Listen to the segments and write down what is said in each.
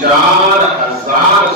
4000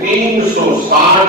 360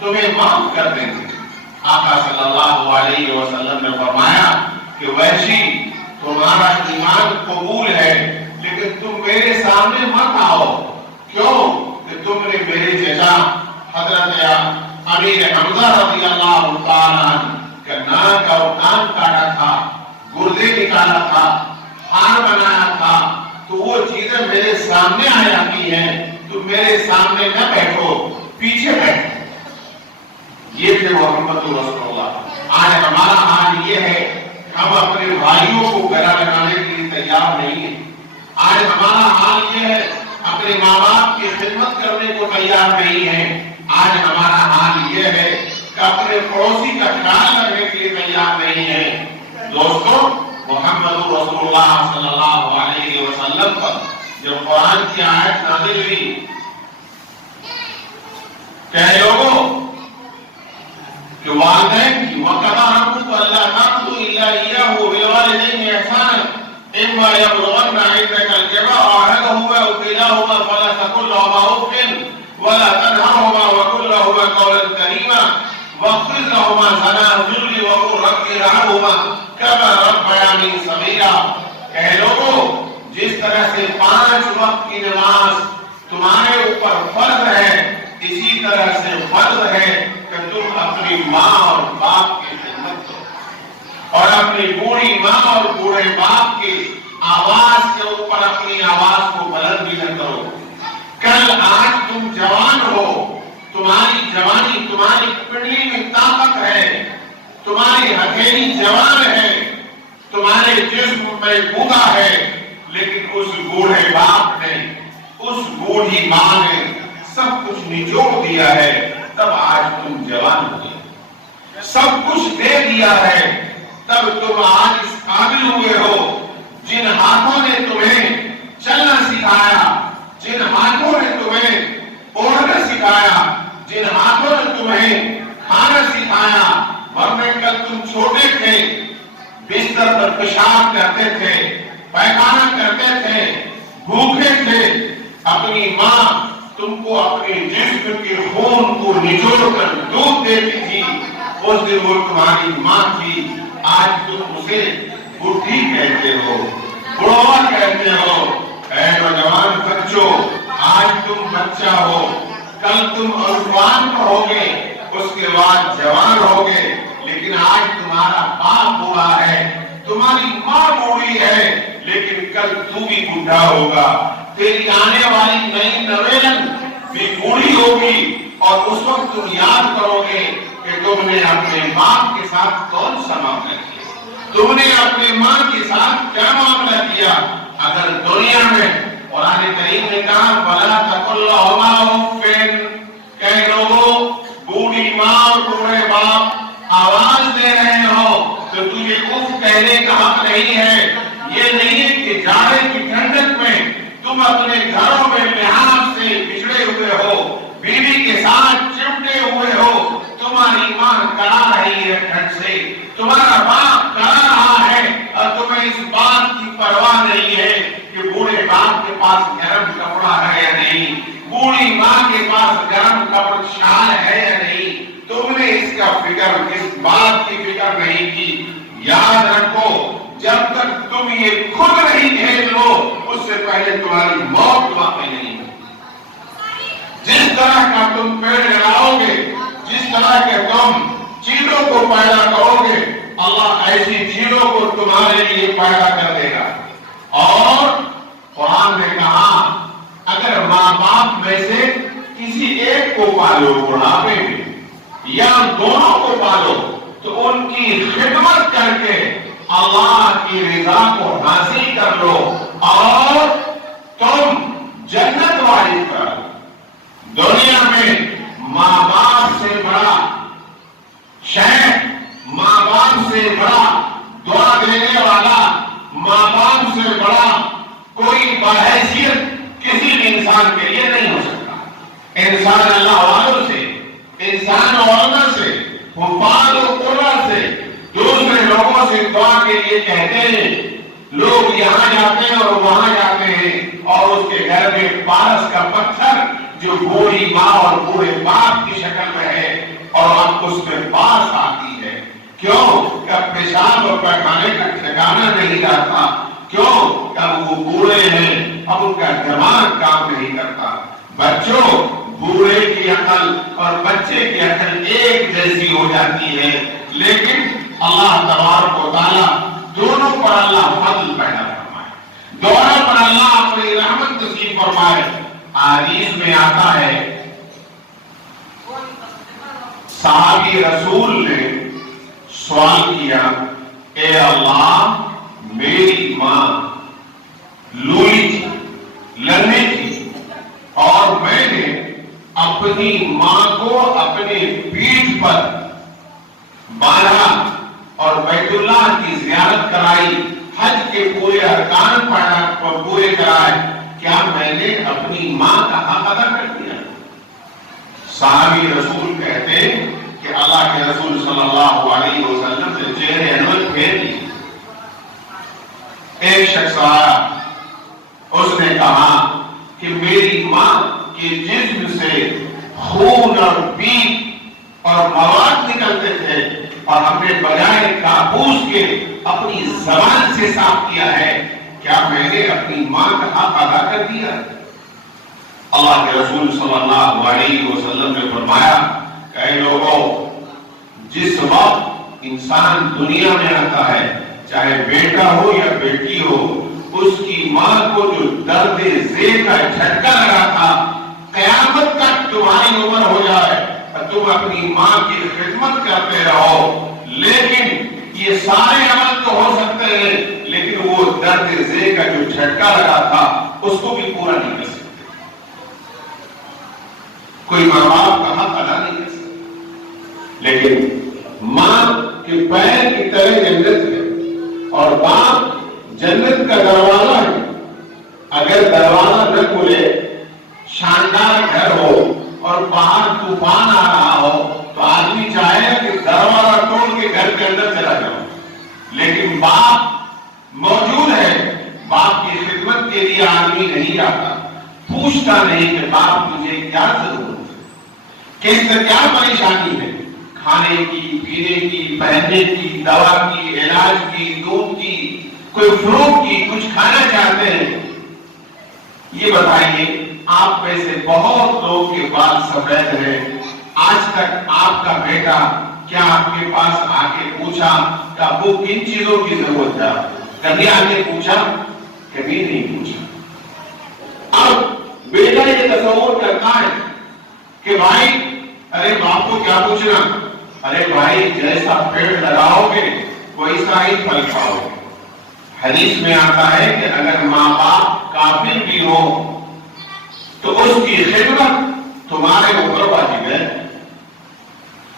تمہیں معاف کر دیں گے۔ آقا صلی اللہ علیہ وسلم نے فرمایا کہ وحشی تمہارا ایمان قبول ہے لیکن تم میرے سامنے مت آؤ، کیوں کہ تم نے میرے جیسا حضرت امیر حمزہ رضی اللہ تعالیٰ عنہ کا ناک اور کان کاٹا تھا، گردے نکالا تھا، ہار بنایا تھا، تو وہ چیزیں میرے سامنے آ جاتی ہیں، تم میرے سامنے نہ بیٹھو، پیچھے بیٹھو۔ یہ تھے محمد رسول اللہ۔ آج ہمارا حال یہ ہے ہم اپنے بھائیوں کو گلا لگانے کے لیے تیار نہیں ہیں۔ آج ہمارا حال یہ ہے اپنے ماں باپ کی خدمت کرنے کو تیار نہیں ہیں۔ آج ہمارا حال یہ ہے کہ اپنے پڑوسی کا خیال کرنے کے لیے تیار نہیں ہیں۔ دوستو، محمد رسول اللہ صلی اللہ علیہ وسلم پر جب قرآن کی آیت نازل ہوئی کہ لوگوں کہ والدین کی وَقَضَىٰ رَبُّكَ أَلَّا تَعْبُدُوا إِلَّا إِيَّاهُ وَبِالْوَالِدَيْنِ إِحْسَانًا إِمَّا يَبْلُغَنَّ عِندَكَ الْكِبَرَ أَحَدُهُمَا أَوْ كِلَاهُمَا فَلَا تَقُل لَّهُمَا أُفٍّ وَلَا تَنْهَرْهُمَا وَقُل لَّهُمَا قَوْلًا كَرِيمًا وَاخْفِضْ لَهُمَا جَنَاحَ الذُّلِّ وَقُل رَّبِّ ارْحَمْهُمَا كَمَا رَبَّيَانِي صَغِيرًا۔ اے لوگوں، جس طرح سے 5 وقت کی نماز تمہارے اوپر فرض ہے، اسی طرح سے فرض ہے کہ تم اپنی ماں اور باپ کی خدمت کرو، اور اپنی بوڑھی ماں اور بوڑھے باپ کی آواز کے اوپر اپنی آواز کو بلند بھی نہ کرو۔ کل آج تم جوان ہو، تمہاری جوانی تمہاری پنڈلی میں طاقت ہے، تمہاری ہتھیلی جوان ہے، تمہارے جسم میں بوڑھا ہے، لیکن اس بوڑھے باپ نے، اس بوڑھی ماں نے سب کچھ نچوڑ دیا ہے، تب آج تم جوان ہو گئے، سب کچھ دے دیا ہے، تب تم آج اس قابل ہوئے ہو۔ جن ہاتھوں نے تمہیں چلنا سکھایا، جن ہاتھوں نے تمہیں اوڑھنا سکھایا، جن ہاتھوں نے تمہیں کھانا سکھایا، ورنہ کل تم چھوٹے تھے، بستر پر پیشاب کرتے تھے، پیخانہ کرتے تھے، بھوکے تھے، اپنی ماں تم کو اپنے جسم کے خون کو نچوڑ کر دودھ دیتی تھی، اس دن وہ تمہاری ماں تھی، آج تم اسے بڈھی کہتے ہو، بڑھوا کہتے ہو۔ اے نوجوان بچوں، آج تم بچہ ہو، کل تم عنوان پڑھو گے، اس کے بعد جوان ہوگے، لیکن آج تمہارا باپ بوڑھا ہے، تمہاری ماں بوڑھی ہے، لیکن کل تو بھی بوڑھا ہوگا، تیری آنے والی نئی نویلن بھی بوڑھی ہوگی، اور اس وقت تم یاد کرو گے کہ تم نے اپنے باپ کے ساتھ کون سا معاملہ کیا، تم نے اپنے ماں کے ساتھ کیا معاملہ کیا۔ اگر دنیا میں قرآن کریم نے کہا وَلَا تَقُل لَّهُمَا أُفٍّ، کہ لوگوں بوڑھی ماں اور بوڑھے باپ آواز دے رہے ہو تو تجھے اف کہنے کا حق نہیں ہے۔ یہ نہیں ہے کہ جاڑے کی ٹھنڈک میں تم اپنے گھروں میں لحاظ سے بچھڑے ہوئے ہو، بیوی کے ساتھ چمٹے ہوئے ہو، تمہاری ماں کرا رہی ہے ٹھنڈ سے، تمہارا باپ کرا رہا ہے، اور تمہیں اس بات کی پرواہ نہیں ہے کہ بوڑھے باپ کے پاس گرم کپڑا ہے یا نہیں، بوڑھی ماں کے پاس گرم کپڑا شال ہے یا نہیں، تم نے اس کا فکر، اس بات کی فکر نہیں کی۔ یاد رکھو، جب تک تم یہ خود نہیں جھیل لو، اس سے پہلے تمہاری موت واقع نہیں ہے۔ جس طرح کا تم پیڑ لگاؤ گے، جس طرح کے تم چیزوں کو پیدا کرو گے، اللہ ایسی چیزوں کو تمہارے لیے پیدا کر دے گا۔ اور قرآن نے کہا اگر ماں باپ میں سے کسی ایک کو پالو بڑھاپے میں، یا دونوں کو پالو، تو ان کی خدمت کر کے اللہ کی رضا کو حاصل کر لو، اور تم جنت والی کر۔ دنیا میں ماں باپ سے بڑا شہر، ماں باپ سے بڑا دعا دینے والا، ماں باپ سے بڑا کوئی باحیثیت کسی بھی انسان کے لیے نہیں ہو سکتا۔ انسان اللہ والوں سے، انسان علماء سے، حفاظ و قرآن سے، دوسرے لوگوں سے دعا کے لیے کہتے ہیں، لوگ یہاں جاتے ہیں اور وہاں جاتے ہیں، اور اس کے گھر میں پارس کا پتھر جو بوڑھی ماں اور بوڑھے باپ کی شکل میں ہے، اور اب اس کے پاس آتی ہے. کیوں کہ اب پیشاب اور پیخانے کا ٹھکانہ نہیں رہتا. کیوں کہ اب وہ بوڑھے ہیں, اب ان کا دماغ کام نہیں کرتا. بچوں, بوڑھے کی عقل اور بچے کی عقل ایک جیسی ہو جاتی ہے, لیکن اللہ تبارک و تعالیٰ دونوں پر اللہ فضل پیدا فرمائے, دونوں پر اللہ اپنی رحمت نصیب فرمائے. حدیث میں آتا ہے صحابی رسول نے سوال کیا, اے اللہ میری ماں لولی تھی, لڑنے تھی, اور میں نے اپنی ماں کو اپنے پیٹھ پر باندھا اور بیت اللہ کی زیارت کرائی, حج کے پورے ارکان پورے کرائے, کیا میں نے اپنی ماں کا حق ادا کر دیا؟ صحابی رسول کہتے کہ اللہ کے رسول صلی اللہ علیہ وسلم نے چہرے انور پھیر لی. ایک شخص آیا, اس نے کہا کہ میری ماں کے جسم سے خون اور پیپ اور مواد نکلتے تھے, اور ہم نے بجائے کابوس کے اپنی زبان سے صاف کیا ہے, کیا میں نے اپنی ماں کا حق ادا کر دیا؟ اللہ کے رسول صلی اللہ علیہ وسلم نے فرمایا کہ اے لوگوں, جس وقت انسان دنیا میں آتا ہے, چاہے بیٹا ہو یا بیٹی ہو, اس کی ماں کو جو درد ذیل کا جھٹکا لگا تھا, قیامت تک تمہاری عمر ہو جائے تم اپنی ماں کی خدمت کرتے رہو, لیکن یہ سارے عمل تو ہو سکتے ہیں, لیکن وہ درد ذیل کا جو جھٹکا لگا تھا اس کو بھی پورا نہیں کر سکتے. کوئی ماں باپ کا حق ادا نہیں کر سکتا, لیکن ماں کے پیر کی طرح جنت ہے, اور باپ جنت کا دروازہ ہے. اگر دروازہ نہ کھلے, شاندار گھر ہو اور باہر طوفان آ رہا ہو, تو آدمی چاہے گا کہ دروازہ توڑ کے گھر کے اندر چلا جاؤ, لیکن باپ موجود ہے, باپ کی خدمت کے لیے آدمی نہیں جاتا, پوچھتا نہیں کہ باپ مجھے کیا ضرورت ہے, کس سے کیا پریشانی ہے, کھانے کی, پینے کی, پہننے کی, دوا کی, علاج کی, دودھ کی, کوئی فروٹ کی, کچھ کھانا چاہتے ہیں. یہ بتائیے, آپ میں سے بہت لوگ کے بال سفید ہیں, آج تک آپ کا بیٹا کیا آپ کے پاس آ کے پوچھا کہ ابو کن چیزوں کی ضرورت ہے؟ کبھی آ کے پوچھا؟ کبھی نہیں پوچھا. اب بیٹا یہ تصور کرتا ہے کہ بھائی, ارے باپ کو کیا پوچھنا, ارے بھائی جیسا پیڑ لگاؤ گے ویسا ہی پھل کھاؤ گے. حدیث میں آتا ہے کہ اگر ماں باپ کافر بھی ہو تو اس کی خدمت تمہارے اوپر واجب ہے.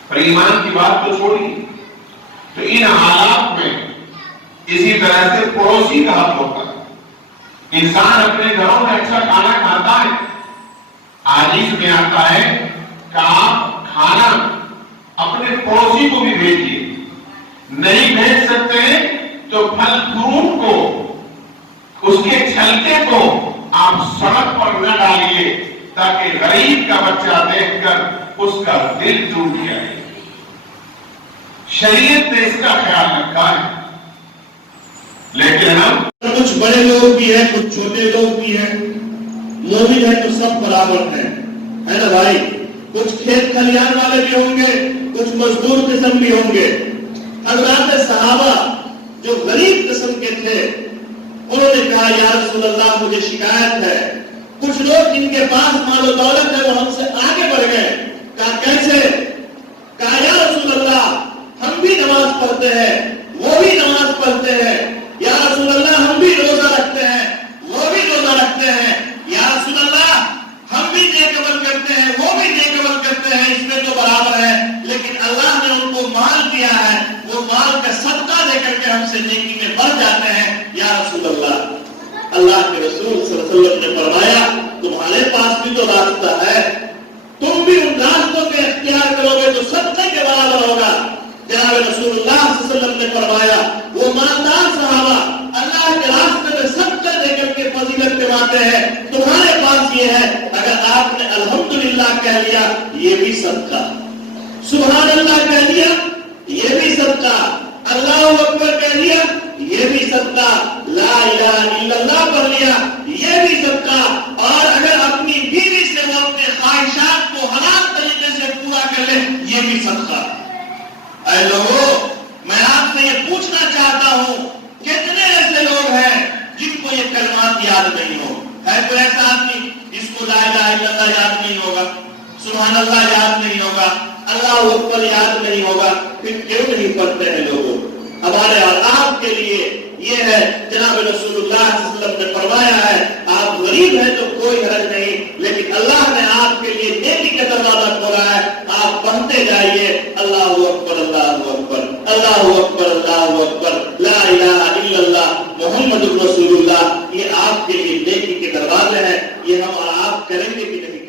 اور ایمان کی بات تو چھوڑی, تو ان حالات میں اسی طرح سے پڑوسی کا حق ہوتا ہے. انسان اپنے گھروں میں اچھا کھانا کھاتا ہے, حدیث میں آتا ہے کہ آپ کھانا اپنے پڑوسی کو بھی بھیجیے. نہیں بھیج سکتے تو پھل فروٹ کو, اس کے چھلکے کو آپ سڑک پر نہ ڈالیے, تاکہ غریب کا بچہ دیکھ کر اس کا دل ٹوٹ جائے. شریعت نے اس کا خیال رکھا ہے, لیکن ہم کچھ بڑے لوگ بھی ہیں, کچھ چھوٹے لوگ بھی ہیں, مومن ہیں تو سب برابر ہیں, ہے نا بھائی. کچھ کھیت کھلیان والے بھی ہوں گے, کچھ مزدور قسم بھی ہوں گے. حضرات صحابہ جو غریب قسم کے تھے, انہوں نے کہا یا رسول اللہ مجھے شکایت ہے, کچھ لوگ جن کے پاس مال و دولت ہے وہ ہم سے آگے بڑھ گئے. کہا کیسے؟ کہا یا رسول اللہ ہم بھی نماز پڑھتے ہیں, وہ بھی نماز پڑھتے ہیں. یا رسول اللہ ہم بھی روزہ رکھتے ہیں, وہ بھی روزہ رکھتے ہیں. یا رسول اللہ ہم بھی نیک عمل کرتے ہیں, وہ بھی نیک عمل کرتے ہیں, اس میں تو برابر ہے. لیکن اللہ نے ان کو مال دیا ہے, وہ مال کا صدقہ دے کر کے ہم سے نیکی میں بڑھ جاتے ہیں. یا رسول اللہ, اللہ کے رسول صلی اللہ علیہ وسلم نے فرمایا تمہارے پاس بھی تو راستہ ہے, تم بھی ان راستوں کے اختیار کرو گے تو صدقے کے برابر ہوگا. جناب رسول اللہ صلی اللہ علیہ وسلم نے فرمایا وہ مالدار صحابہ اللہ کے راستے میں صدقہ دے کر کے فضیلت کماتے ہیں. تمہارے پاس یہ ہے, اگر آپ نے الحمدللہ کہہ لیا یہ بھی صدقہ. سبحان اللہ کہہ دیا یہ بھی صدقہ، اللہ اکبر کہہ دیا یہ بھی صدقہ، لا الہ الا اللہ پڑھ لیا یہ بھی صدقہ، اور اگر اپنی بیوی سے وہ اپنے خواہشات کو حلال طریقے سے پورا کر لے یہ بھی صدقہ۔ اے لوگوں، میں آپ سے یہ پوچھنا چاہتا ہوں کتنے ایسے لوگ ہیں جن کو یہ کلمات یاد نہیں ہو؟ ہے کوئی ایسا آدمی جس کو لا الہ الا اللہ یاد نہیں ہوگا، سبحان اللہ یاد نہیں ہوگا، اللہ اکبر یاد نہیں ہوگا؟ پھر کیوں نہیں پڑھتے ہیں لوگوں؟ ہمارے اور آپ کے لیے یہ ہے، جناب رسول اللہ صلی اللہ علیہ وسلم نے فرمایا ہے آپ غریب ہیں تو کوئی حرج نہیں، لیکن اللہ نے آپ کے لیے نیکی کا دروازہ کھولا ہے، آپ پڑھتے جائیے اللہ اکبر اللہ اکبر اللہ اکبر اللہ اکبر لا الہ الا اللہ محمد رسول اللہ، یہ آپ کے لیے نیکی کے دروازے ہیں، یہ ہم اور آپ کریں گے کہ نہیں؟